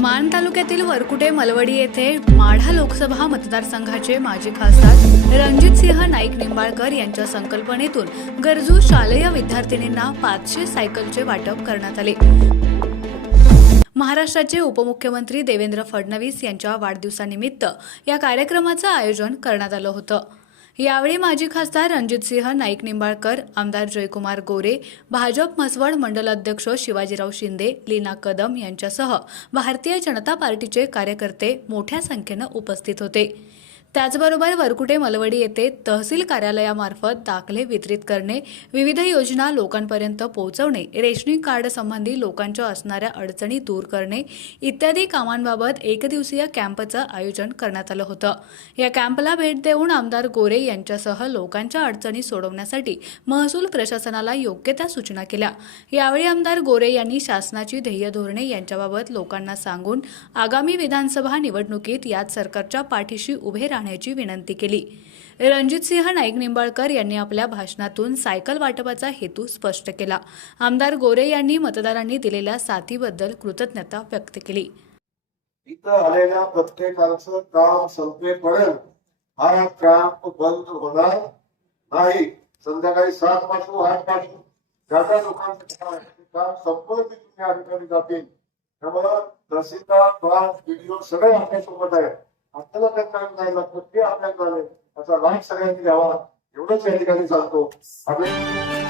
माण तालुक्यातील वरकुटे मलवडी येथे माढा लोकसभा मतदारसंघाचे माजी खासदार रणजित सिंह नाईक निंबाळकर यांच्या संकल्पनेतून गरजू शालेय विद्यार्थिनींना पाचशे सायकलचे वाटप करण्यात आले. महाराष्ट्राचे उपमुख्यमंत्री देवेंद्र फडणवीस यांच्या वाढदिवसानिमित्त या कार्यक्रमाचं आयोजन करण्यात आलं होतं. यावेळी माजी खासदार रणजितसिंह नाईक निंबाळकर आमदार जयकुमार गोरे भाजप मसवड मंडल अध्यक्ष शिवाजीराव शिंदे लीना कदम यांच्यासह भारतीय जनता पार्टीचे कार्यकर्ते मोठ्या संख्येनं उपस्थित होते. त्याचबरोबर वरकुटे मलवडी येथे तहसील कार्यालयामार्फत दाखले वितरित करणे विविध योजना लोकांपर्यंत पोहोचवणे रेशनिंग कार्ड संबंधी लोकांच्या असणाऱ्या अडचणी दूर करणे इत्यादी कामांबाबत एकदिवसीय कॅम्पचं आयोजन करण्यात आलं होतं. या कॅम्पला भेट देऊन आमदार गोरे यांच्यासह लोकांच्या अडचणी सोडवण्यासाठी महसूल प्रशासनाला योग्य त्या सूचना केल्या. यावेळी आमदार गोरे यांनी शासनाची ध्येय धोरणे यांच्याबाबत लोकांना सांगून आगामी विधानसभा निवडणुकीत याच सरकारच्या पाठीशी उभे राहण्याची विनंती केली. रणजितसिंह नाईक निंबाळकर यांनी आपल्या भाषणातून सायकल वाटपाचा हेतू स्पष्ट केला. आमदार गोरे यांनी मतदारांनी दिलेल्या साथीबद्दल कृतज्ञता व्यक्त केली. इथं आलेल्या प्रत्येकाचं काम संपेपर्यंत हा कॅम्प बंद होणार नाही. संध्याकाळी सात पासून आठपासून ज्या त्या लोकांचं काम आहे, ते काम संपलं की या ठिकाणी जातील. त्यामुळं तहसीलदार सगळे आपल्यासोबत आहेत. आपल्याला त्या काम नाही लागतं ते आपल्याला असा त्याचा लाभ सगळ्यांनी घ्यावा एवढंच या ठिकाणी चालतो. आपल्या